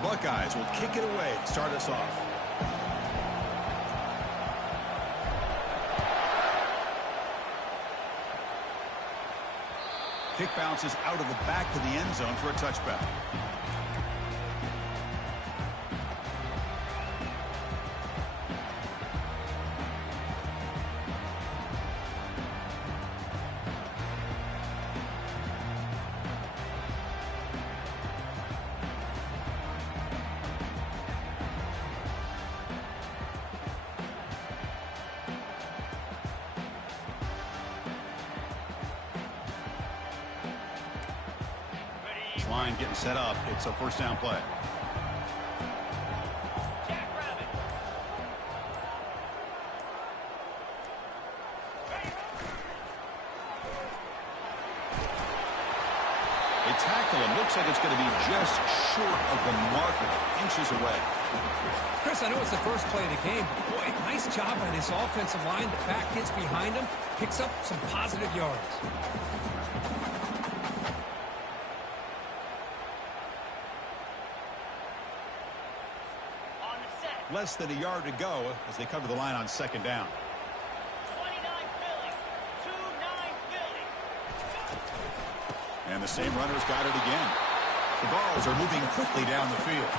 The Buckeyes will kick it away to start us off. Kick bounces out of the back of the end zone for a touchback. Line getting set up. It's a first down play. They tackle him. Looks like it's going to be just short of the marker, inches away. Chris, I know it's the first play of the game. Boy, nice job by this offensive line. The back gets behind him, picks up some positive yards. Less than a yard to go as they cover the line on second down. 29 Philly. 2-9 Philly. And the same runner's got it again. The balls are moving quickly down the field.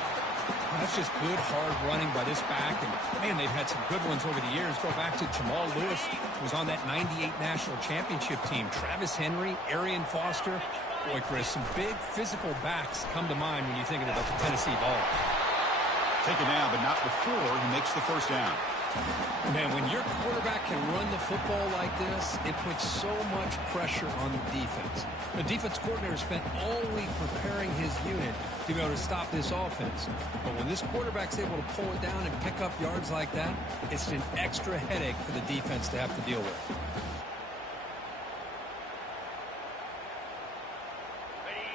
That's just good, hard running by this back. And, man, they've had some good ones over the years. Go back to Jamal Lewis, who was on that 98 National Championship team. Travis Henry, Arian Foster. Boy, Chris, some big physical backs come to mind when you're thinking about the Tennessee Vols. Taken down, but not before he makes the first down. Man, when your quarterback can run the football like this, it puts so much pressure on the defense. The defense coordinator spent all week preparing his unit to be able to stop this offense. But when this quarterback's able to pull it down and pick up yards like that, it's an extra headache for the defense to have to deal with.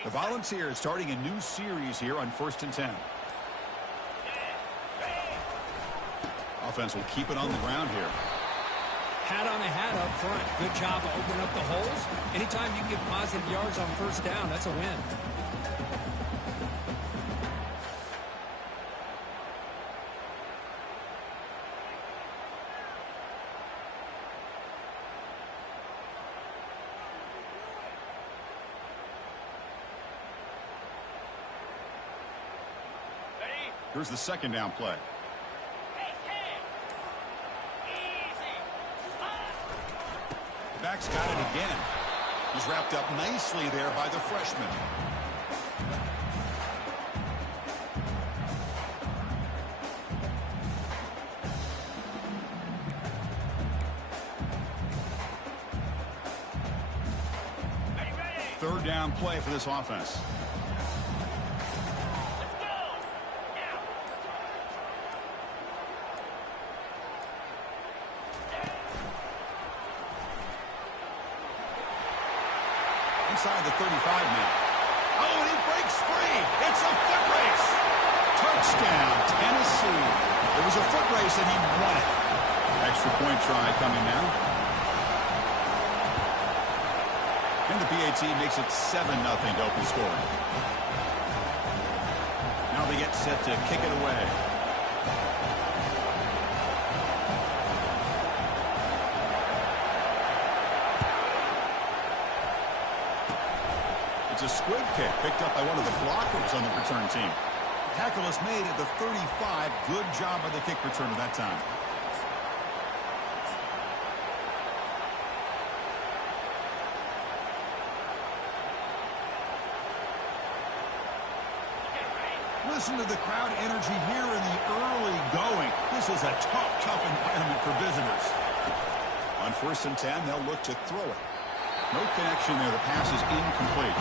The Volunteers starting a new series here on 1st and 10. Offense will keep it on the ground here. Hat on a hat up front. Good job of opening up the holes. Anytime you can get positive yards on first down, that's a win. Here's the second down play. Back's got it again. He's wrapped up nicely there by the freshman. Third down play for this offense. Inside the 35 now. Oh, and he breaks free. It's a foot race. Touchdown, Tennessee. It was a foot race, and he won it. Extra point try coming now. And the PAT makes it 7-0 to open scoring. Now they get set to kick it away. It's a squib kick picked up by one of the blockers on the return team. Tackle is made at the 35. Good job by the kick returner that time. Listen to the crowd energy here in the early going. This is a tough environment for visitors. On 1st and 10, they'll look to throw it. No connection there. The pass is incomplete.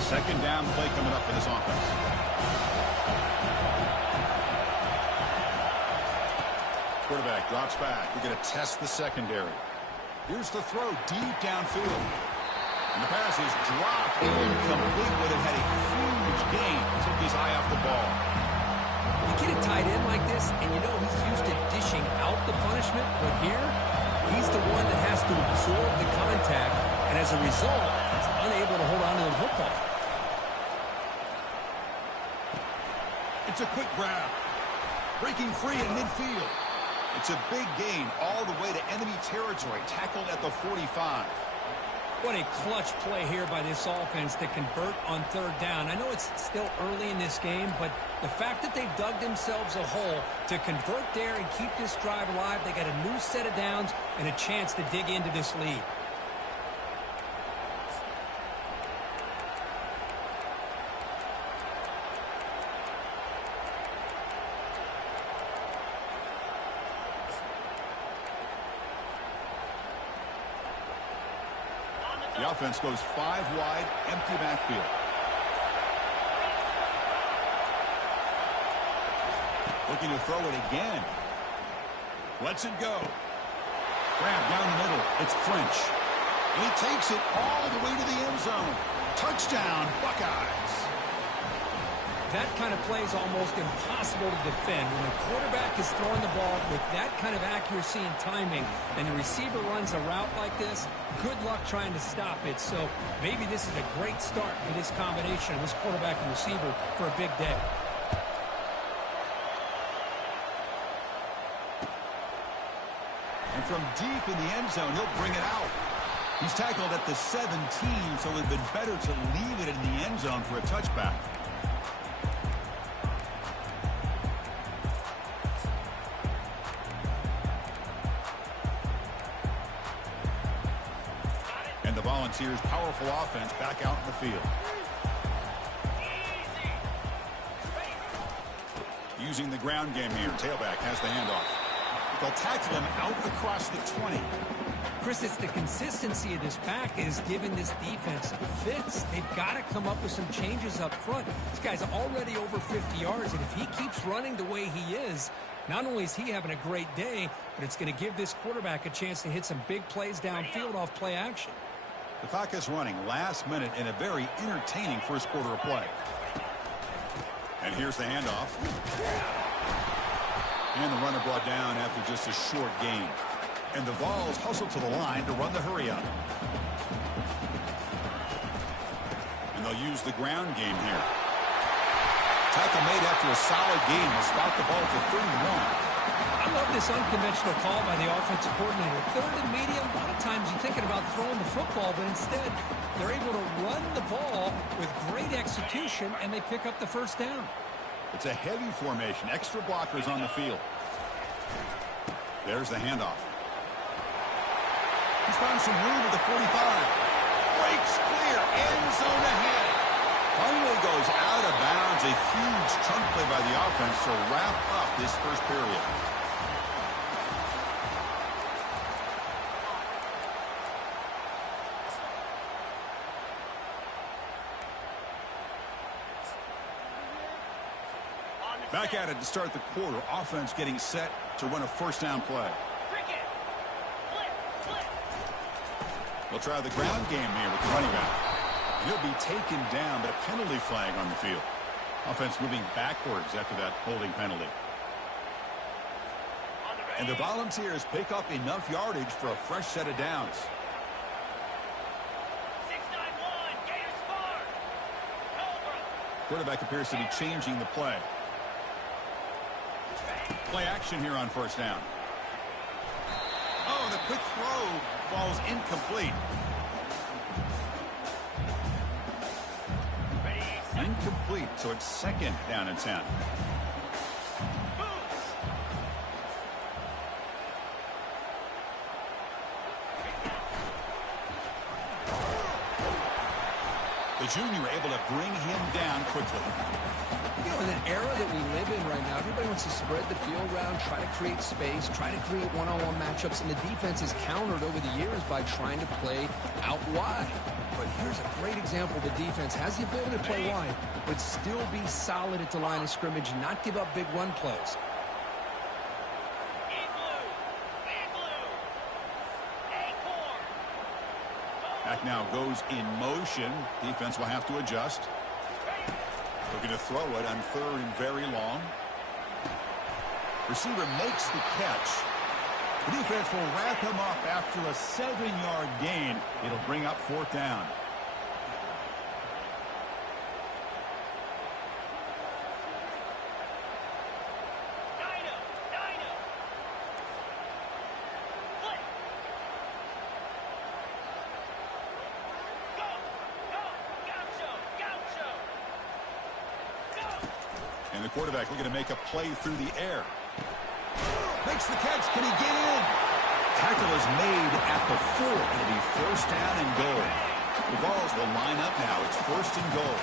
Second down play coming up for this offense. Quarterback drops back. We're going to test the secondary. Here's the throw deep downfield. And the pass pass is dropped. Incomplete. Would have had a huge gain. Took his eye off the ball. You get a tight end like this, and you know he's used to dishing out the punishment, but here, he's the one that has to absorb the contact, and as a result, he's unable to hold on to the football. It's a quick grab. Breaking free in midfield. It's a big gain all the way to enemy territory. Tackled at the 45. What a clutch play here by this offense to convert on third down. I know it's still early in this game, but the fact that they've dug themselves a hole to convert there and keep this drive alive, they got a new set of downs and a chance to dig into this lead. The offense goes 5 wide, empty backfield. Looking to throw it again. Lets it go. Grab down the middle. It's French. And he takes it all the way to the end zone. Touchdown, Buckeyes. That kind of play is almost impossible to defend. When the quarterback is throwing the ball with that kind of accuracy and timing, and the receiver runs a route like this, good luck trying to stop it. So maybe this is a great start for this combination of this quarterback and receiver for a big day. And from deep in the end zone, he'll bring it out. He's tackled at the 17, so it would have been better to leave it in the end zone for a touchback. And the Volunteers' powerful offense back out in the field. Using the ground game here. Tailback has the handoff. They'll tackle him out across the 20. Chris, it's the consistency of this pack is giving this defense fits. They've got to come up with some changes up front. This guy's already over 50 yards, and if he keeps running the way he is, not only is he having a great day, but it's going to give this quarterback a chance to hit some big plays downfield off play action. The clock is running last minute in a very entertaining first quarter of play. And here's the handoff. And the runner brought down after just a short gain. And the Vols hustle to the line to run the hurry up. And they'll use the ground game here. Tackle made after a solid gain. Will spot the ball to 31. I love this unconventional call by the offensive coordinator. Third and medium, a lot of times you're thinking about throwing the football, but instead they're able to run the ball with great execution, and they pick up the first down. It's a heavy formation. Extra blockers on the field. There's the handoff. He's found some room at the 45. Breaks clear. End zone ahead. Finally goes out of bounds. A huge chunk play by the offense to wrap up this first period. Back at it to start the quarter. Offense getting set to run a first down play. They'll try the ground game here with the running back. He'll be taken down, but a penalty flag on the field. Offense moving backwards after that holding penalty. And the Volunteers pick up enough yardage for a fresh set of downs. 6-9-1, Gators far. Quarterback appears to be changing the play. Play action here on first down. Oh, the quick throw falls incomplete. Incomplete, so it's second down and 10. The junior able to bring him down quickly. You know, in an era that we live in right now, everybody wants to spread the field around, try to create space, try to create one-on-one matchups, and the defense is countered over the years by trying to play out wide. But here's a great example. The defense has the ability to play wide, but still be solid at the line of scrimmage, not give up big run plays. Back quarterback now goes in motion. Defense will have to adjust. Looking to throw it on 3rd and very long. Receiver makes the catch. The defense will wrap him up after a 7-yard gain. It'll bring up 4th down. And the quarterback looking to make a play through the air. Makes the catch. Can he get in? Tackle is made at the 4. It'll be 1st down and goal. The balls will line up now. It's 1st and goal.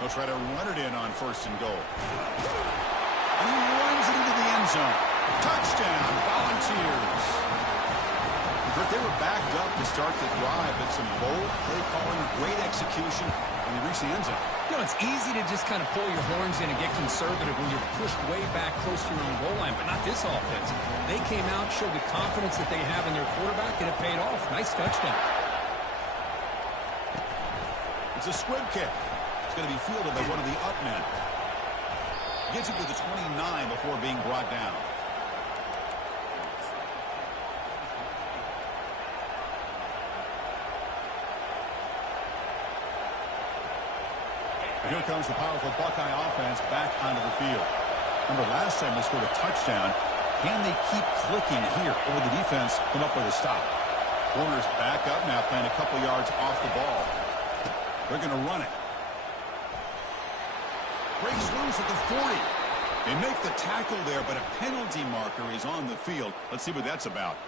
They'll try to run it in on 1st and goal. And he runs it into the end zone. Touchdown, Volunteers. They were backed up to start the drive, but some bold play calling, great execution, and they reached the end zone. You know, it's easy to just kind of pull your horns in and get conservative when you're pushed way back close to your own goal line, but not this offense. They came out, showed the confidence that they have in their quarterback, and it paid off. Nice touchdown. It's a squib kick. It's going to be fielded by one of the up men. Gets it to the 29 before being brought down. Here comes the powerful Buckeye offense back onto the field. Remember, last time they scored a touchdown. Can they keep clicking here, or will the defense come up with a stop? Corners back up now, playing a couple yards off the ball. They're going to run it. Breaks loose at the 40. They make the tackle there, but a penalty marker is on the field. Let's see what that's about.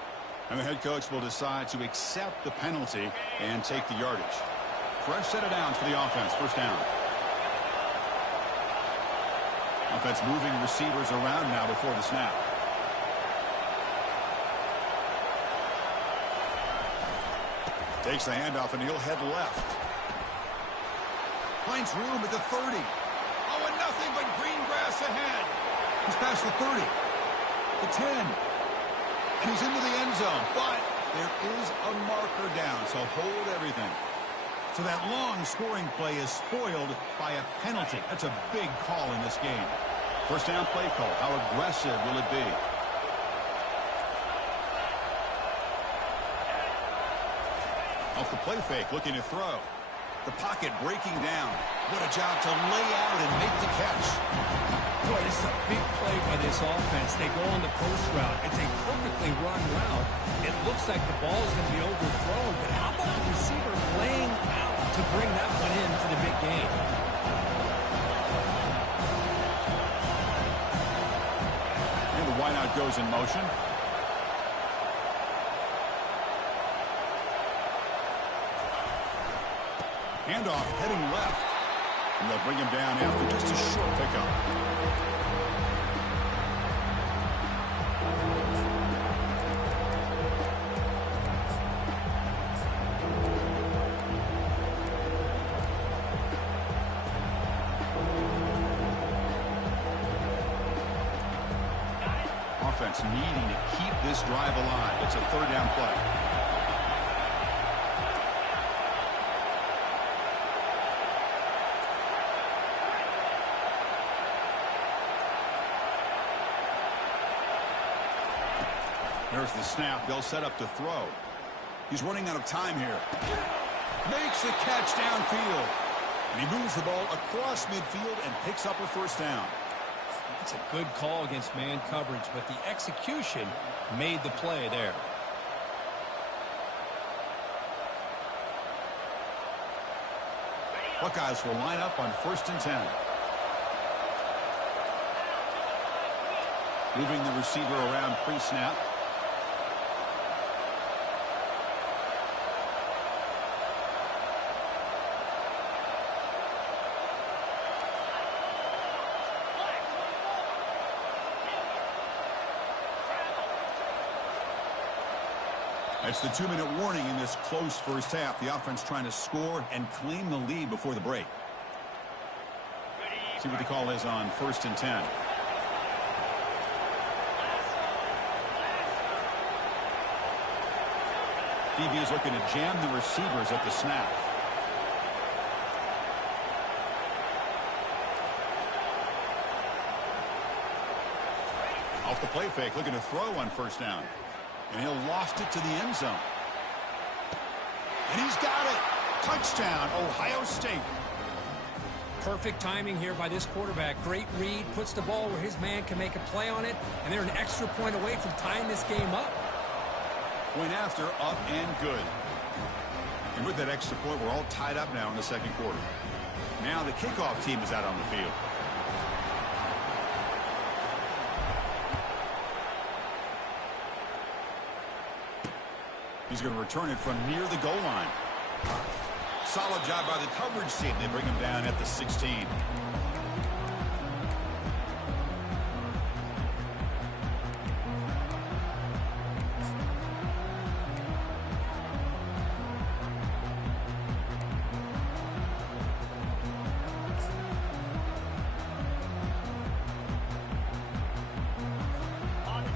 And the head coach will decide to accept the penalty and take the yardage. Fresh set of downs for the offense. 1st down. Offense moving receivers around now before the snap. Takes the handoff and he'll head left. Finds room at the 30. Oh, and nothing but green grass ahead. He's past the 30. The 10. And he's into the end zone. But there is a marker down, so hold everything. So that long scoring play is spoiled by a penalty. That's a big call in this game. 1st down play call. How aggressive will it be? Off the play fake, looking to throw. The pocket breaking down. What a job to lay out and make the catch. Boy, this is a big play by this offense. They go on the post route. It's a perfectly run route. It looks like the ball is going to be overthrown, but how about the receiver laying out to bring that one in for the big game? And the wideout goes in motion. Handoff heading left. And they'll bring him down after just a short pickup. Offense needing to keep this drive alive. It's a 3rd down play. There's the snap. They'll set up to throw. He's running out of time here. Makes the catch downfield. And he moves the ball across midfield and picks up a 1st down. It's a good call against man coverage, but the execution made the play there. Buckeyes will line up on 1st and 10. Moving the receiver around pre-snap. It's the 2-minute warning in this close 1st half. The offense trying to score and claim the lead before the break. See what the call is on 1st and 10. DB is looking to jam the receivers at the snap. Off the play fake, looking to throw on first down. And he'll loft it to the end zone. And he's got it. Touchdown, Ohio State. Perfect timing here by this quarterback. Great read, puts the ball where his man can make a play on it, and they're an extra point away from tying this game up. Went after, up and good. And with that extra point, we're all tied up now in the second quarter. Now the kickoff team is out on the field. He's going to return it from near the goal line. Solid job by the coverage team. They bring him down at the 16.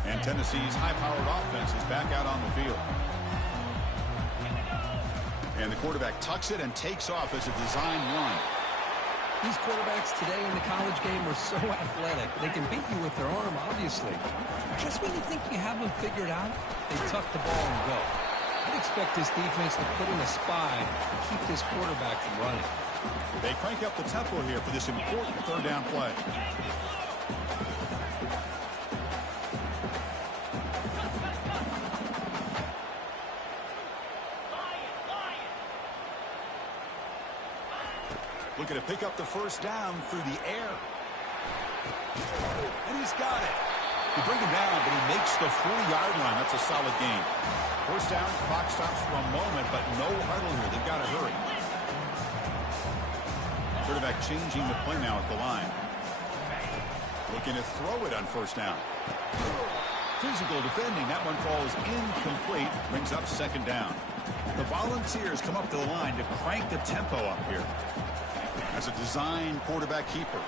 And Tennessee's high-powered offense is back out on the field. And the quarterback tucks it and takes off as a design run. These quarterbacks today in the college game are so athletic. They can beat you with their arm, obviously. Just when you think you have them figured out, they tuck the ball and go. I'd expect this defense to put in a spy and keep this quarterback from running. They crank up the tempo here for this important third down play. Looking to pick up the first down through the air. And he's got it. They bring him down, but he makes the 40-yard line. That's a solid gain. First down, clock stops for a moment, but no huddle here. They've got to hurry. Quarterback changing the play now at the line. Looking to throw it on first down. Physical defending. That one falls incomplete. Brings up second down. The Volunteers come up to the line to crank the tempo up here. As a design quarterback keeper.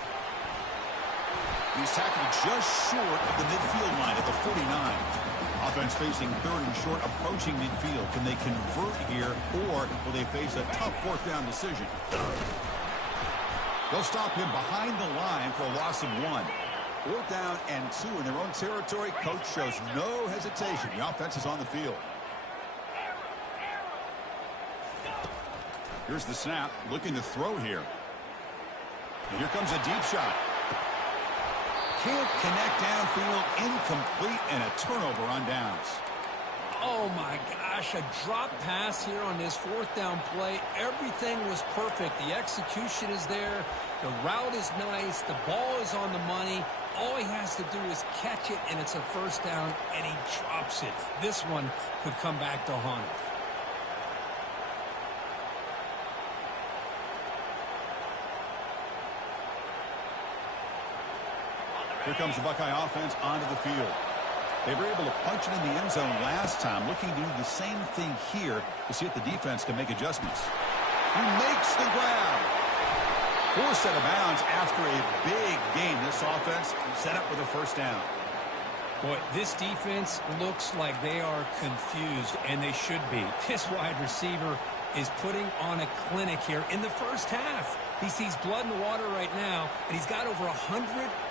He's tackled just short of the midfield line at the 49. Offense facing third and short, approaching midfield. Can they convert here, or will they face a tough fourth down decision? They'll stop him behind the line for a loss of 1. Fourth down and 2 in their own territory. Coach shows no hesitation. The offense is on the field. Here's the snap. Looking to throw here. And here comes a deep shot. Can't connect downfield, incomplete, and a turnover on downs. Oh, my gosh, a drop pass here on this fourth down play. Everything was perfect. The execution is there. The route is nice. The ball is on the money. All he has to do is catch it, and it's a first down, and he drops it. This one could come back to haunt him. Here comes the Buckeye offense onto the field. They were able to punch it in the end zone last time, looking to do the same thing here to see if the defense can make adjustments. He makes the grab. Forced out of bounds after a big gain. This offense set up with a first down. Boy, this defense looks like they are confused, and they should be. This wide receiver is putting on a clinic here in the first half. He sees blood in the water right now, and he's got over 100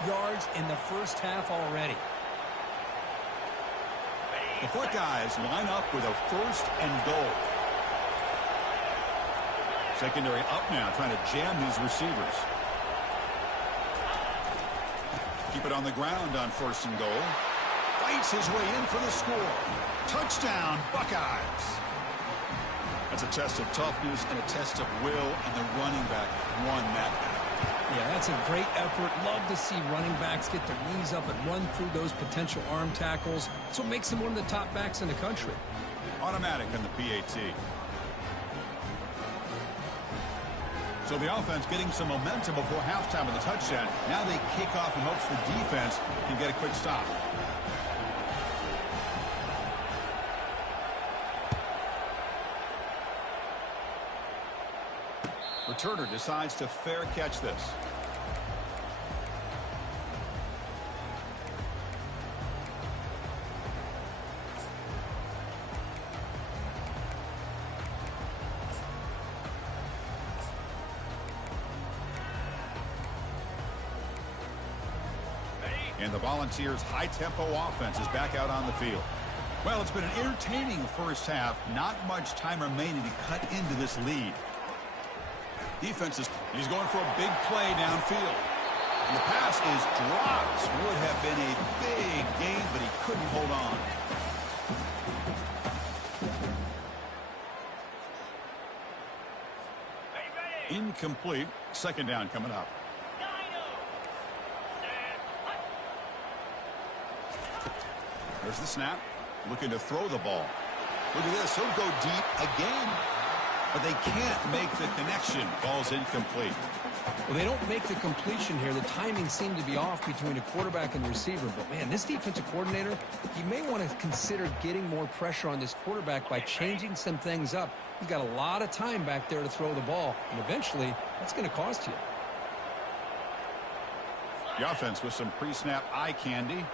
yards in the first half already. The Buckeyes line up with a first and goal. Secondary up now, trying to jam these receivers. Keep it on the ground on first and goal. Fights his way in for the score. Touchdown, Buckeyes. That's a test of toughness and a test of will, and the running back won that battle. Yeah, that's a great effort. Love to see running backs get their knees up and run through those potential arm tackles. That's what makes him one of the top backs in the country. Automatic on the PAT. So the offense getting some momentum before halftime with a touchdown. Now they kick off in hopes the defense can get a quick stop. Returner decides to fair catch this. And the Volunteers' high-tempo offense is back out on the field. Well, it's been an entertaining first half. Not much time remaining to cut into this lead. He's going for a big play downfield. And the pass is dropped. Would have been a big gain, but he couldn't hold on. Incomplete. Second down coming up. There's the snap. Looking to throw the ball. Look at this. He'll go deep again. But they can't make the connection. Ball's incomplete. Well, they don't make the completion here. The timing seemed to be off between a quarterback and the receiver. But, man, this defensive coordinator, he may want to consider getting more pressure on this quarterback by changing some things up. He's got a lot of time back there to throw the ball. And eventually, that's going to cost you. The offense with some pre-snap eye candy.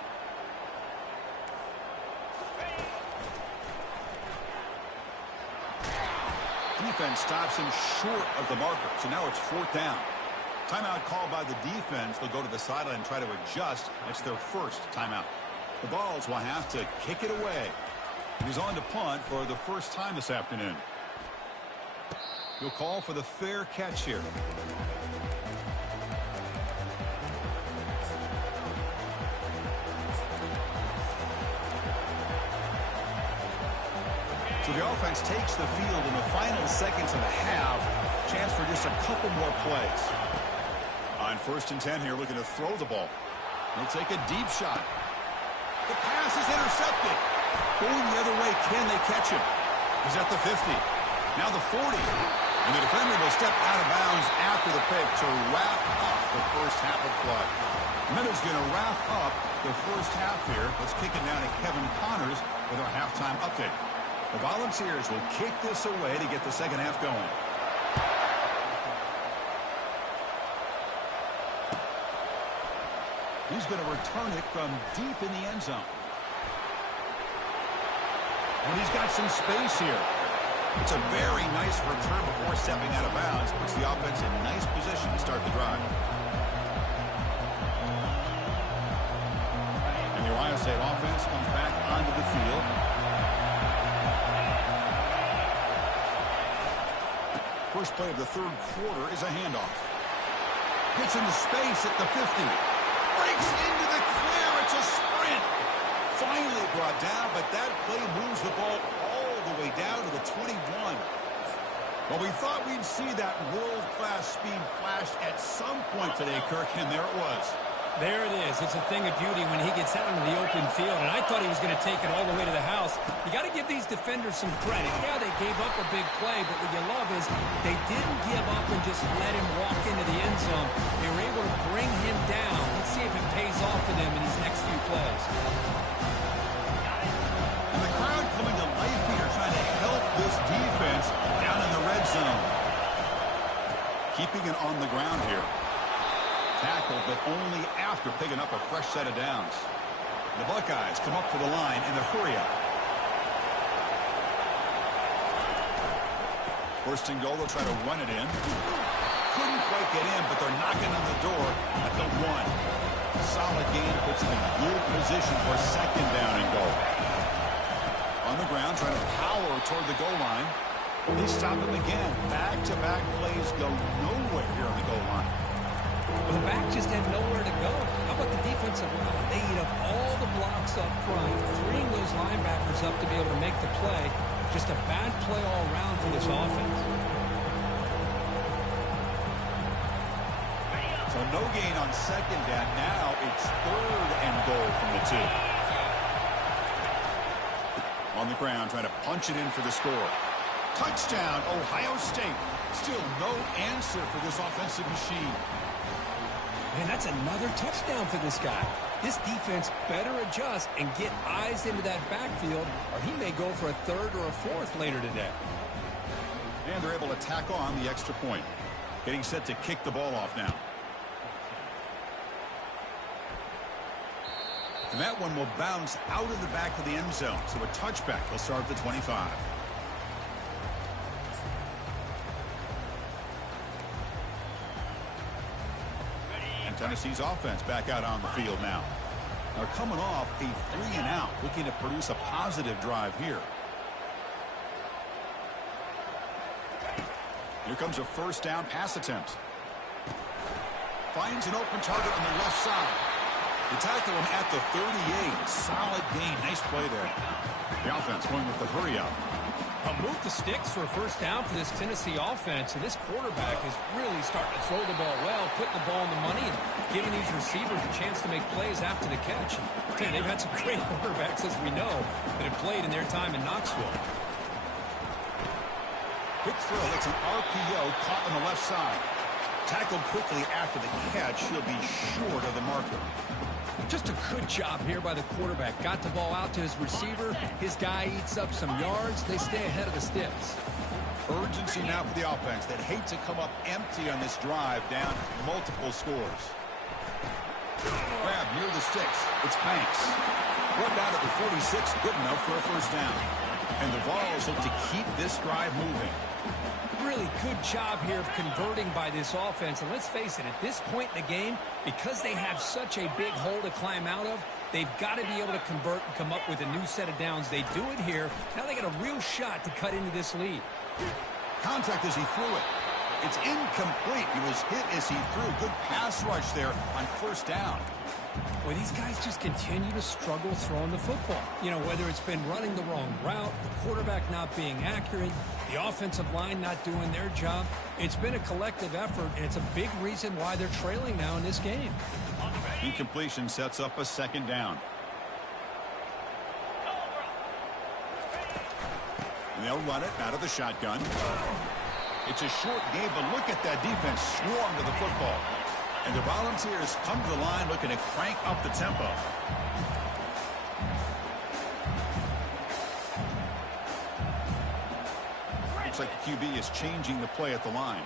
Defense stops him short of the marker. So now it's fourth down. Timeout called by the defense. They'll go to the sideline and try to adjust. It's their first timeout. The Vols will have to kick it away. He's on to punt for the first time this afternoon. He'll call for the fair catch here. So the offense takes the field in the final seconds of the half. Chance for just a couple more plays. On 1st and 10 here, looking to throw the ball. He'll take a deep shot. The pass is intercepted. Going the other way, can they catch him? He's at the 50. Now the 40. And the defender will step out of bounds after the pick to wrap up the first half of play. Minuta's going to wrap up the first half here. Let's kick it down to Kevin Connors with our halftime update. The Volunteers will kick this away to get the second half going. He's going to return it from deep in the end zone. And he's got some space here. It's a very nice return before stepping out of bounds. Puts the offense in nice position to start the drive. And the Ohio State offense comes back onto the field. First play of the third quarter is a handoff. Gets into space at the 50. Breaks into the clear. It's a sprint. Finally brought down, but that play moves the ball all the way down to the 21. Well, we thought we'd see that world-class speed flashed at some point today, Kirk, and there it was. There it is. It's a thing of beauty when he gets out into the open field, and I thought he was going to take it all the way to the house. You got to give these defenders some credit. Yeah, they gave up a big play, but what you love is they didn't give up and just let him walk into the end zone. They were able to bring him down. Let's see if it pays off for them in these next few plays. And the crowd coming to life here, trying to help this defense down in the red zone. Keeping it on the ground here. Tackle, but only after picking up a fresh set of downs. The Buckeyes come up to the line in the hurry-up. First and goal, they'll try to run it in. Couldn't quite get in, but they're knocking on the door at the 1. Solid gain puts them in good position for second down and goal. On the ground, trying to power toward the goal line. They stop him again. Back-to-back plays go nowhere here on the goal line. Well, the back just had nowhere to go. How about the defensive line? They eat up all the blocks up front, freeing those linebackers up to be able to make the play. Just a bad play all around for this offense. So no gain on second down. Now it's third and goal from the 2. On the ground, trying to punch it in for the score. Touchdown, Ohio State. Still no answer for this offensive machine. Man, that's another touchdown for this guy. This defense better adjust and get eyes into that backfield, or he may go for a third or a fourth later today. And they're able to tack on the extra point. Getting set to kick the ball off now. And that one will bounce out of the back of the end zone. So a touchback. He'll start at the 25. And Tennessee's offense back out on the field now. Are coming off a 3-and-out, looking to produce a positive drive here. Here comes a first down pass attempt. Finds an open target on the left side. They tackle him at the 38. Solid gain. Nice play there. The offense going with the hurry up. Move the sticks for a first down for this Tennessee offense, and this quarterback is really starting to throw the ball well, putting the ball on the money, and giving these receivers a chance to make plays after the catch. And they've had some great quarterbacks, as we know, that have played in their time in Knoxville. Quick throw. That's an RPO caught on the left side. Tackled quickly after the catch. He'll be short of the marker. Just a good job here by the quarterback. Got the ball out to his receiver. His guy eats up some yards. They stay ahead of the sticks. Urgency now for the offense that hate to come up empty on this drive, down multiple scores. Grab near the sticks. It's Banks. Brought down at the 46. Good enough for a first down. And the Vols look to keep this drive moving. Really good job here of converting by this offense. And let's face it, at this point in the game, because they have such a big hole to climb out of, they've got to be able to convert and come up with a new set of downs. They do it here. Now they got a real shot to cut into this lead. Contact as he threw it. It's incomplete. He was hit as he threw. Good pass rush there on first down. Boy, these guys just continue to struggle throwing the football. You know, whether it's been running the wrong route, the quarterback not being accurate, the offensive line not doing their job. It's been a collective effort, and it's a big reason why they're trailing now in this game. Incompletion sets up a second down. And they'll run it out of the shotgun. It's a short game, but look at that defense swarm to the football. And the Volunteers come to the line looking to crank up the tempo. Looks like the QB is changing the play at the line.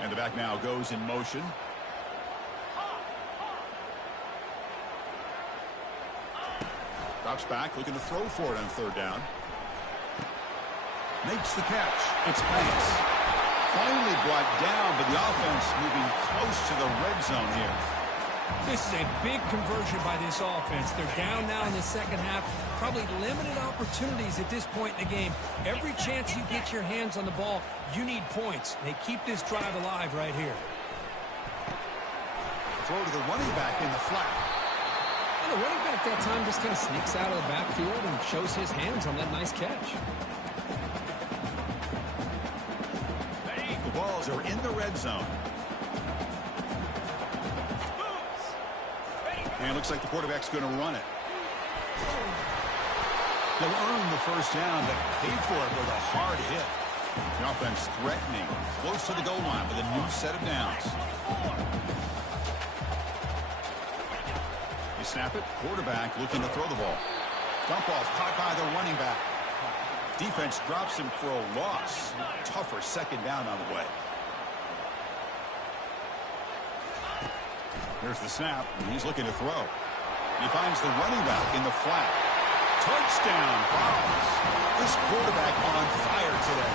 And the back now goes in motion. Drops back, looking to throw for it on third down. Makes the catch. It's Banks. Finally brought down, but the offense moving close to the red zone here. This is a big conversion by this offense. They're down now in the second half. Probably limited opportunities at this point in the game. Every chance you get your hands on the ball, you need points. They keep this drive alive right here. Throw to the running back in the flat. And the running back that time just kind of sneaks out of the backfield and shows his hands on that nice catch. The Vols are in the red zone. And it looks like the quarterback's going to run it. They'll earn the first down, but pay for it with a hard hit. The offense threatening, close to the goal line with a new set of downs. They snap it. Quarterback looking to throw the ball. Dump off caught by the running back. Defense drops him for a loss. Tougher second down on the way. Here's the snap, and he's looking to throw. He finds the running back in the flat. Touchdown, Vols. This quarterback on fire today.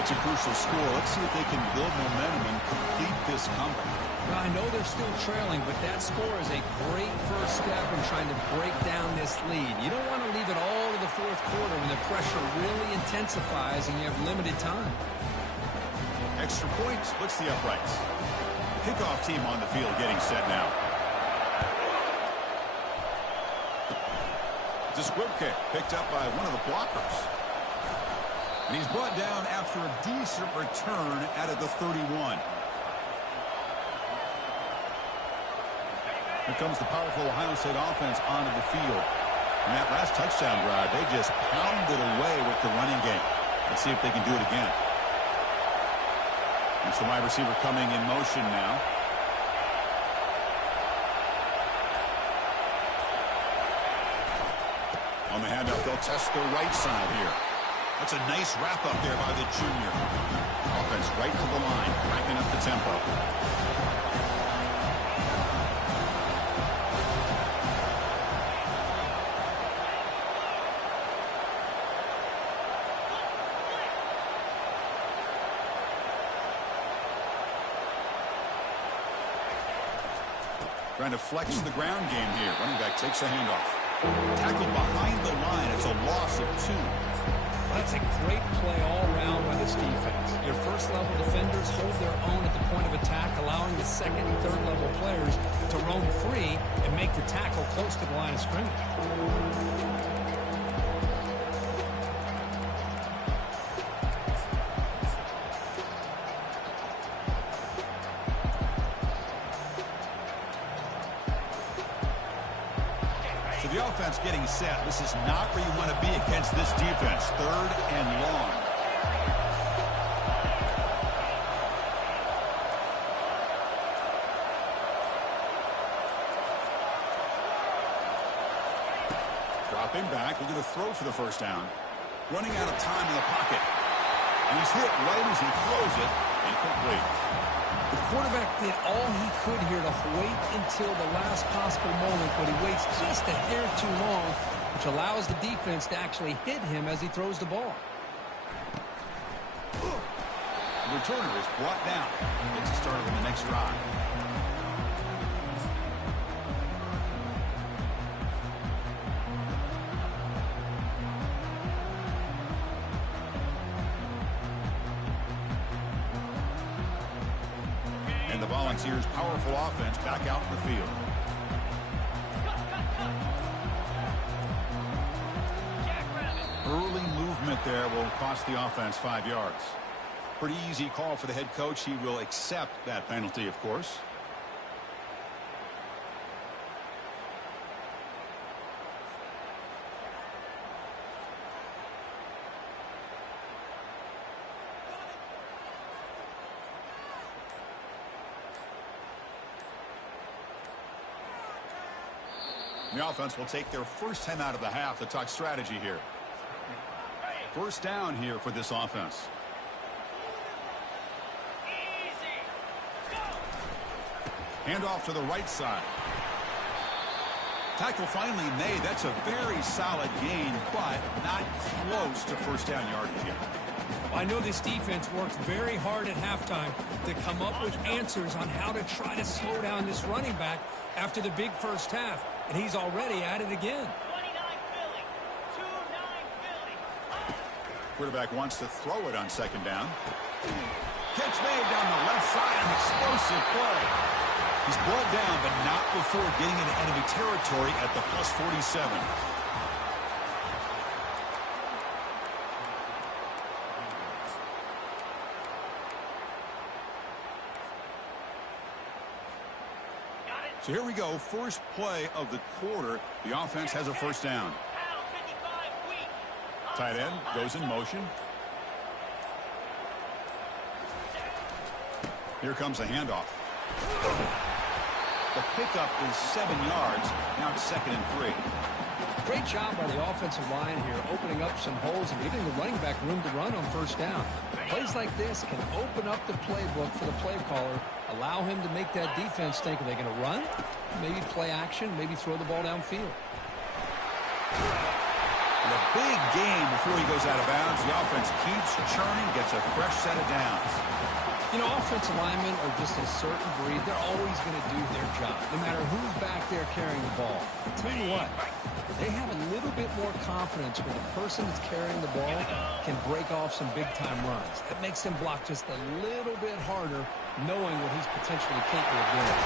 That's a crucial score. Let's see if they can build momentum and complete this comeback. Well, I know they're still trailing, but that score is a great first step in trying to break down this lead. You don't want to leave it all to the fourth quarter when the pressure really intensifies and you have limited time. Extra point splits the uprights. Kickoff team on the field getting set now. It's a squib kick picked up by one of the blockers. And he's brought down after a decent return out of the 31. Here comes the powerful Ohio State offense onto the field. And that last touchdown drive, they just pounded away with the running game. Let's see if they can do it again. It's the wide receiver coming in motion now. On the handoff, they'll test the right side here. That's a nice wrap up there by the junior. Offense right to the line, cranking up the tempo. Trying to flex the ground game here. Running back takes the handoff. Tackled behind the line. It's a loss of 2. That's a great play all around by this defense. Your first-level defenders hold their own at the point of attack, allowing the second and third-level players to roam free and make the tackle close to the line of scrimmage. So the offense getting set. This is not where you want to be against this defense. 3rd and long. Dropping back. Looking to throw for the first down. Running out of time in the pocket. And he's hit right as he throws it. Incomplete. The quarterback did all he could here to wait until the last possible moment, but he waits just a hair too long, which allows the defense to actually hit him as he throws the ball. The returner is brought down. Gets started on the next drive. And the Volunteers' powerful offense back out in the field. Early movement there will cost the offense 5 yards. Pretty easy call for the head coach. He will accept that penalty, of course. The offense will take their first time out of the half to talk strategy here. First down here for this offense. Handoff to the right side. Tackle finally made. That's a very solid gain, but not close to first down yardage yet. I know this defense worked very hard at halftime to come up with answers on how to try to slow down this running back after the big first half, and he's already at it again. 29 Philly. 2-9 Philly. Quarterback wants to throw it on second down. Catch made down the left side. An explosive play. He's brought down, but not before getting into enemy territory at the plus 47. So here we go. First play of the quarter. The offense has a first down. Tight end goes in motion. Here comes a handoff. The pickup is 7 yards. Now it's 2nd and 3. Great job by the offensive line here, opening up some holes and giving the running back room to run on first down. Plays like this can open up the playbook for the play caller, allow him to make that defense think, are they going to run? Maybe play action, maybe throw the ball downfield. And a big gain before he goes out of bounds. The offense keeps churning, gets a fresh set of downs. You know, offensive linemen are just a certain breed. They're always going to do their job, no matter who's back there carrying the ball. I'll tell you what, they have a little bit more confidence when the person that's carrying the ball can break off some big-time runs. That makes them block just a little bit harder, knowing what he's potentially capable of doing.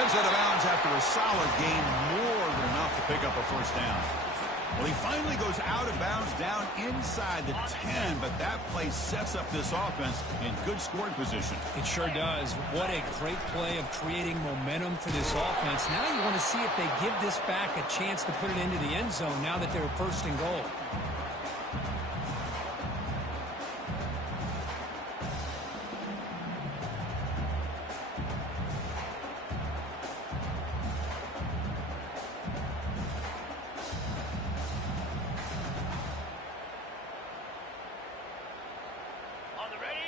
Heads out of bounds after a solid gain, more than enough to pick up a first down. Well, he finally goes out of bounds down inside the 10, but that play sets up this offense in good scoring position. It sure does. What a great play of creating momentum for this offense. Now you want to see if they give this back a chance to put it into the end zone now that they're first and goal.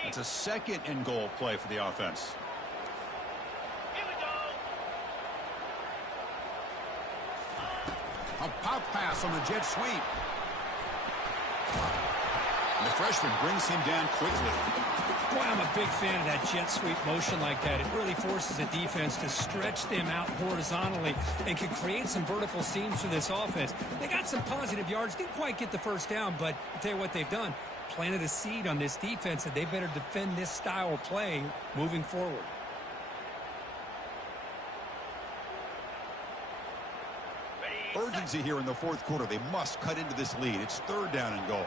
It's a 2nd and goal play for the offense. Here we go. A pop pass on the jet sweep. And the freshman brings him down quickly. Boy, I'm a big fan of that jet sweep motion like that. It really forces a defense to stretch them out horizontally and can create some vertical seams for this offense. They got some positive yards, didn't quite get the first down, but I'll tell you what they've done. Planted a seed on this defense that they better defend this style of play moving forward. Urgency here in the fourth quarter. They must cut into this lead. It's third down and goal.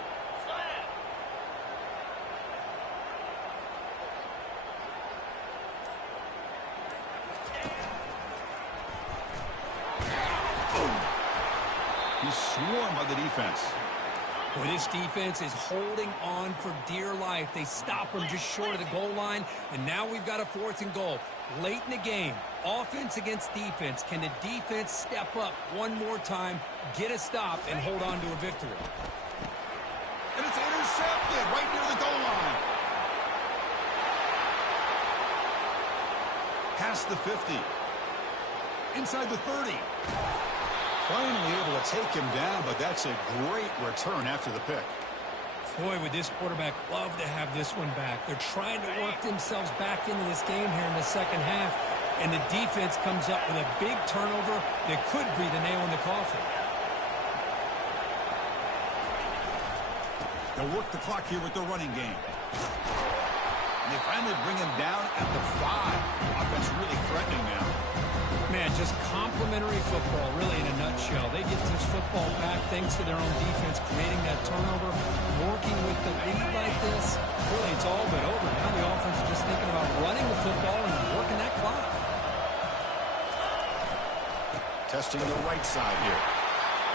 He's swarmed by the defense. Well, this defense is holding on for dear life. They stop him just short of the goal line, and now we've got a fourth and goal. Late in the game, offense against defense. Can the defense step up one more time, get a stop, and hold on to a victory? And it's intercepted right near the goal line. Past the 50. Inside the 30. Finally able to take him down, but that's a great return after the pick. Boy, would this quarterback love to have this one back. They're trying to work themselves back into this game here in the second half, and the defense comes up with a big turnover that could be the nail in the coffin. They'll work the clock here with the running game. And they finally bring him down at the 5. Offense really threatening now. Man, just complimentary football, really, in a nutshell. They get this football back thanks to their own defense, creating that turnover, working with the lead like this. Really, it's all but over. Now the offense is just thinking about running the football and working that clock. Testing the right side here.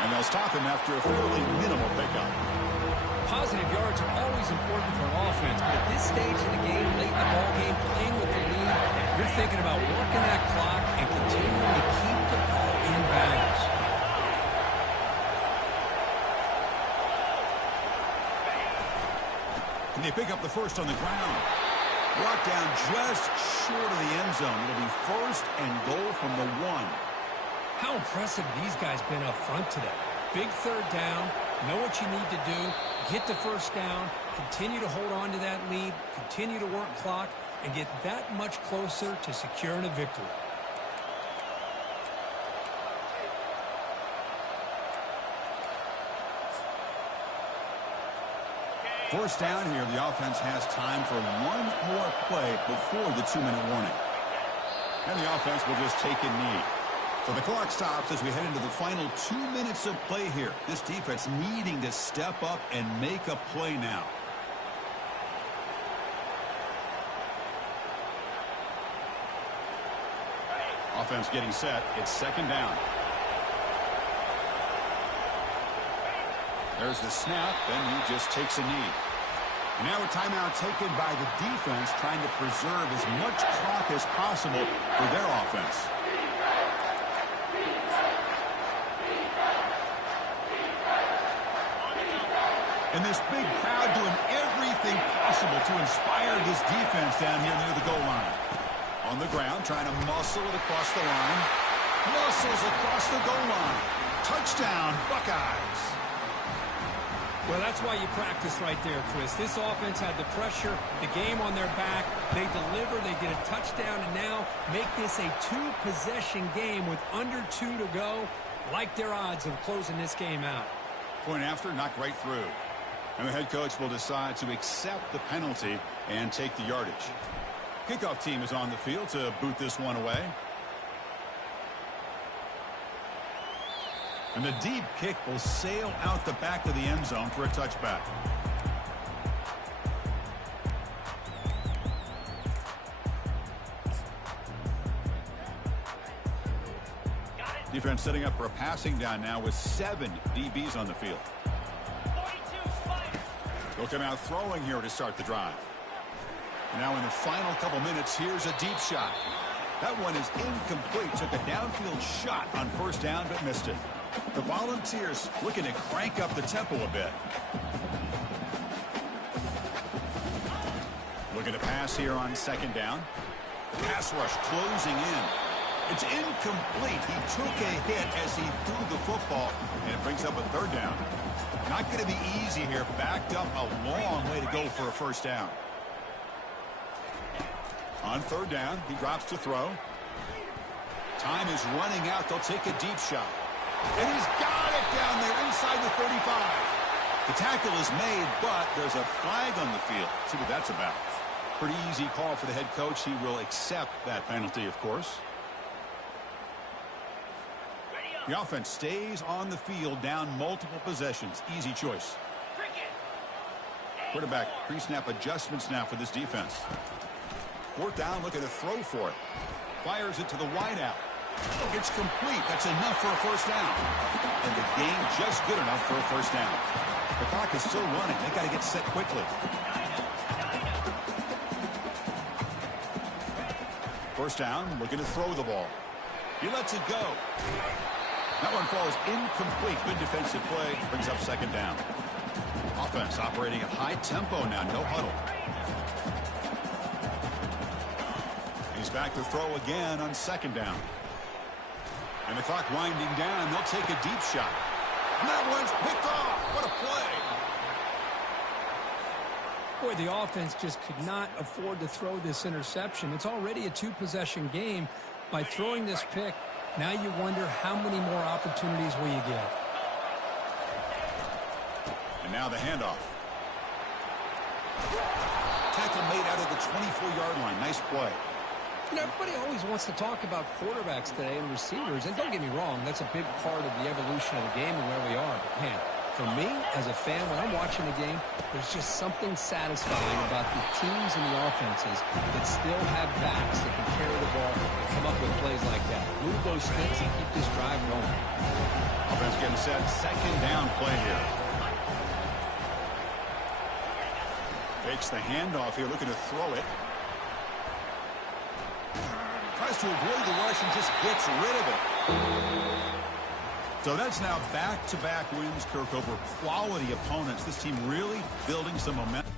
And they'll stop him after a fairly minimal pickup. Positive yards are always important for an offense, but at this stage of the game, late in the ball game, playing with the lead, you're thinking about working that clock and continuing to keep the ball in bounds. And they pick up the first on the ground. Brought down just short of the end zone. It'll be first and goal from the 1. How impressive these guys been up front today. Big third down, know what you need to do, get the first down, continue to hold on to that lead, continue to work clock, and get that much closer to securing a victory. First down here, the offense has time for one more play before the 2-minute warning. And the offense will just take a knee. So the clock stops as we head into the final 2 minutes of play here. This defense needing to step up and make a play now. Offense getting set. It's second down. There's the snap, and he just takes a knee. And now a timeout taken by the defense, trying to preserve as much clock as possible for their offense. And this big crowd doing everything possible to inspire this defense down here near the goal line. On the ground, trying to muscle it across the line. Muscles across the goal line. Touchdown, Buckeyes. Well, that's why you practice right there, Chris. This offense had the pressure, the game on their back. They deliver, they get a touchdown, and now make this a 2-possession game with under 2 to go. Like their odds of closing this game out. Point after, knocked right through. And the head coach will decide to accept the penalty and take the yardage. Kickoff team is on the field to boot this one away. And the deep kick will sail out the back of the end zone for a touchback. Defense setting up for a passing down now with 7 DBs on the field. They'll come out throwing here to start the drive. Now in the final couple minutes, here's a deep shot. That one is incomplete. Took a downfield shot on first down, but missed it. The Volunteers looking to crank up the tempo a bit. Looking to pass here on second down. Pass rush closing in. It's incomplete. He took a hit as he threw the football, and it brings up a third down. Not going to be easy here. Backed up a long way to go for a first down. On third down, he drops to throw. Time is running out. They'll take a deep shot. And he's got it down there inside the 35. The tackle is made, but there's a flag on the field. See what that's about. Pretty easy call for the head coach. He will accept that penalty, of course. The offense stays on the field, down multiple possessions. Easy choice. Quarterback pre-snap adjustments now for this defense. Fourth down, looking to throw for it. Fires it to the wideout. It's complete. That's enough for a first down. And the game just good enough for a first down. The clock is still running. They got to get set quickly. First down, looking to throw the ball. He lets it go. That one falls incomplete. Good defensive play. Brings up second down. Offense operating at high tempo now. No huddle. He's back to throw again on second down. And the clock winding down. They'll take a deep shot. And that one's picked off. What a play. Boy, the offense just could not afford to throw this interception. It's already a two-possession game. By throwing this pick, now you wonder how many more opportunities will you get. And now the handoff. Tackle made out of the 24-yard line. Nice play. You know, everybody always wants to talk about quarterbacks today and receivers. And don't get me wrong, that's a big part of the evolution of the game and where we are. But, man, for me, as a fan, when I'm watching the game, there's just something satisfying about the teams and the offenses that still have backs that can carry the ball and come up with plays like that. Move those sticks and keep this drive going. Offense getting set. Second down play here. Fakes the handoff here, looking to throw it. Tries to avoid the rush and just gets rid of it. So that's now back-to-back wins, Kirk, over quality opponents. This team really building some momentum.